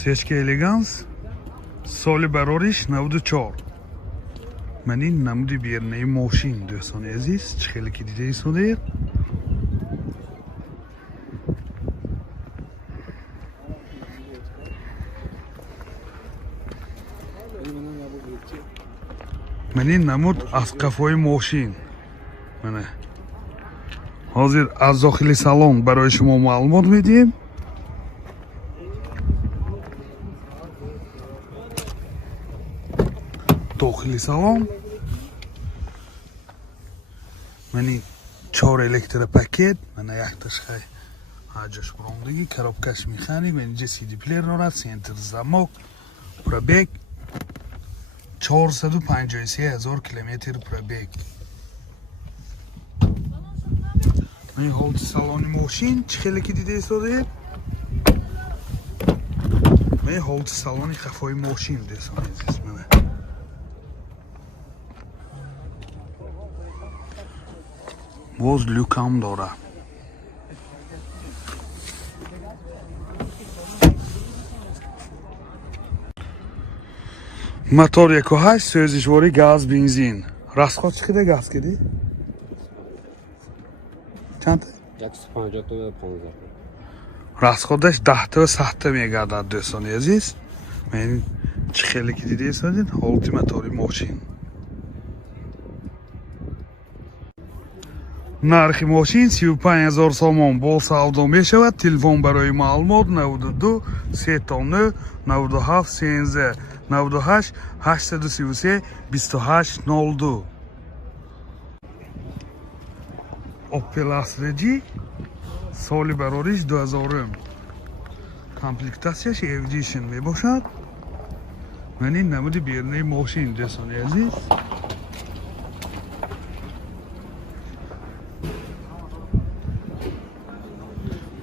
Sechka Elegans соли барориш 94. من این نمودی بیرنه ماشین دوستان عزیز چه خیلی که دیده ایستاده من این نمود از قفای ماشین منه حاضر از داخل سالن برای شما معلومات میدیم داخل سالن منی 4 الکتر پاکت منه یک تشخی حاجش برامدگی коробкаш میخانی من اینجا سی دی پلیر دارد سنتر زماک پرابیگ 453,000 کیلومتر پرابیگ این حالت سالن ماشین چه خیلی که دیده ایستاده من حالت سالن خفای ماشین دیستان عزیز منه باز لوکم داره мотор 1.8 سوزشواری گاز بنزین راسخواد چقدر گاز کردی؟ چند؟ 150 تا یا 15 راسخودش 10 تا و 100 تا میگردد دوستان عزیز من چه خیلی که دیده ایستادید حالت موتوری ماشین нархи ماشین 35,000 сомон با سودا می شود تلفن برای معلومات 92 39 97 13 98 833 28 02 Opel Astra G سال برارش 2000 کامپلیکتاسیش ایویشن می باشد من این نمود بیرنه ماشین دوستان عزیز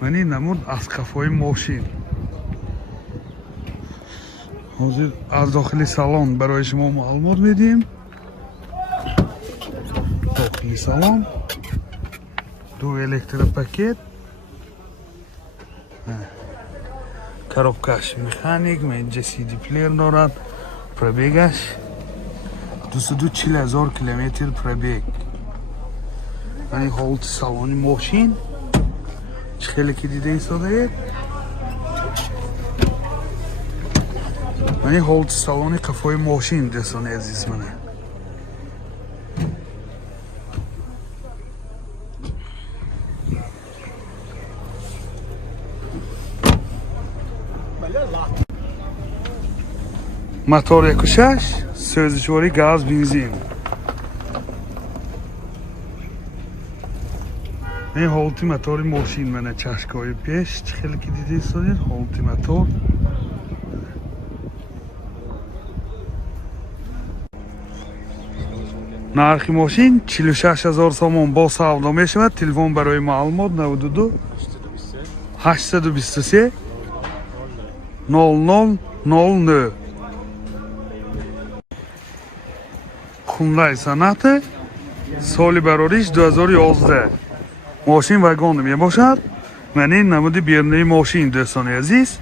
من این نمود از قفای ماشین حاضر از داخل سالن برای شما معلومات میدیم داخل سالن 2 الکتر پاکت коробкаш механик من اینجا سی دی پلیر دارد پرابیگش 240,000 کیلومتر پرابیگ من این حالت سالن ماشین چه خیلی که دیده ایستاده من این حالت سالن قفای ماشین دوستان عزیز منه мотор 1.6 سوزشواری گاز بنزین این حالت موتور ماشین منه چشکای پیش چه خیلی که دیده ایستادید حالت موتور нархи ماشین 46,000 сомон با سودا می شود تلفن برای معلومات 92 823 0009 Hyundai Sonata سال برارش 2011 ماشین واگن می باشد من این نمود بیرنه ماشین دوستان عزیز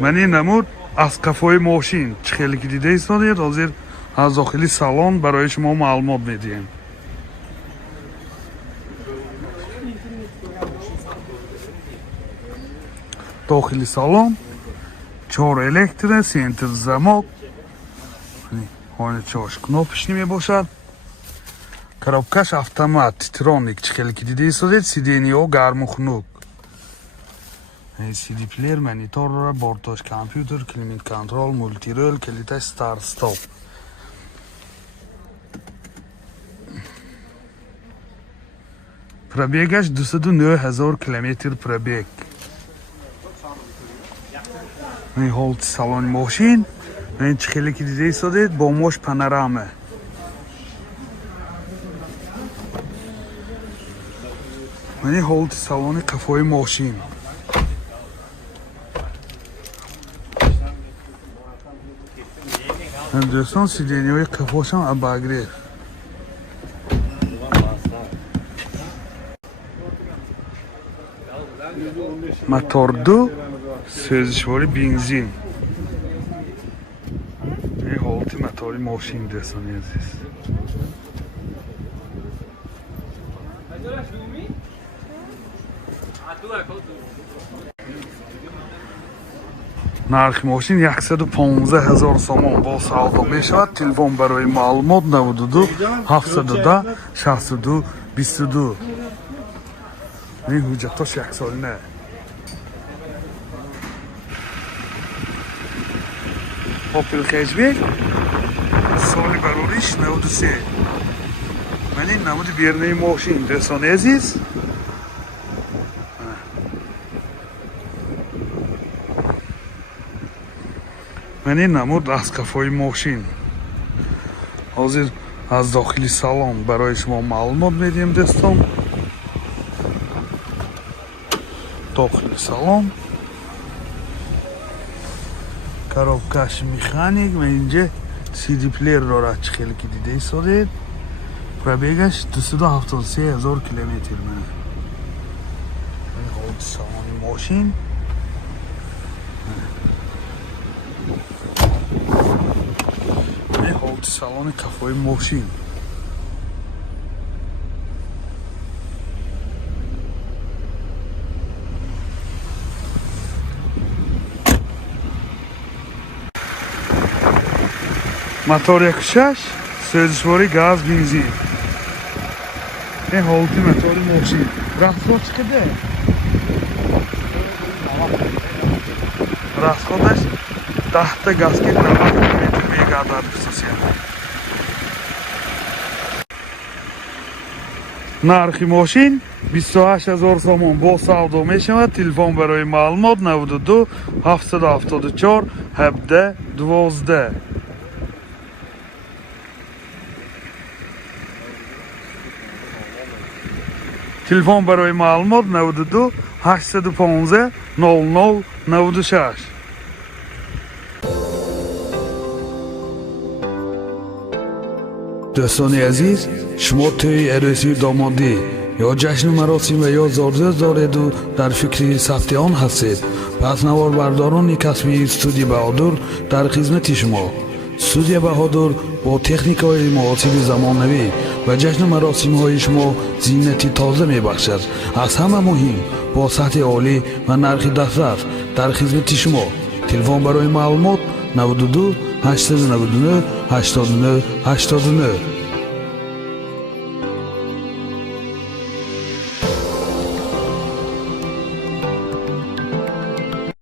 من این نمود از قفای ماشین چه خیلی که دیده ایستادید حاضر از داخلی سالن برای شما معلومات میدیم داخلی سالن 4 الکتر سنتر زماک ҳони чош кнопиш ними бошад коробкаш автомат титроник чӣ хеле ки дида истодед сидениҳо гарму хунук cd плеер монитор дора бортош компютер климат контрол мультирол килиташ старт стоп пробегаш 209,000 километр пробег این حالت سالن ماشین این چه خیلی که دیده ایستادید با موش پانورامه این حالت سالن قفای ماشین دوستان سیدینی های قفاش هم اباگریف мотор 2 сӯзишвори бензин. این حالت متاری ماشین رسانی عزیز. нархи мошин 115,000 сомон бо савдо мешавад. телефон барои маълумот 92 710 62 22. ин ҳуҷҷатош яксолина. Opel hatchback соли барориш 93. ман ин намуди бернаи мошин дӯстони азиз. ман ин намуд дасткафои мошин. ҳозир аз дохили салон барои шумо маълумот медиҳем дӯстон. дохили салон коробкаш механик ва инҷа CD плеер дорад. чӣ хеле ки дида истодед. пробегаш 273,000 километр. ин ҳолати салони мошин. ин ҳолати салони кафои мошин. мотор 1.6 сӯзишвори газ бензин. ин ҳолати мотори мошин. расход чӣ қадар? расходаш 10 та газки 90 км мегардад хусусият. нархи мошин 28,000 сомон бо савдо мешавад. телефон барои маълумот 92 774 17 12. телефон барои маълумот 92 815 00 96. дӯстони азиз, шумо тӯи арӯсии домодӣ ё ҷашну маросим ва ё зорзӯз дореду дар фикри сабти он ҳастед. пас наворбардорони касбии студияи баҳодур дар хизмати шумо. студияи баҳодур бо техникаҳои муосири замонавӣ ва ҷашну маросимҳои шумо зиннати тоза мебахшад. аз ҳама муҳим бо сатҳи олӣ ва нархи дастраф дар хизмати шумо. телефон барои маълумот 92 899 89 89.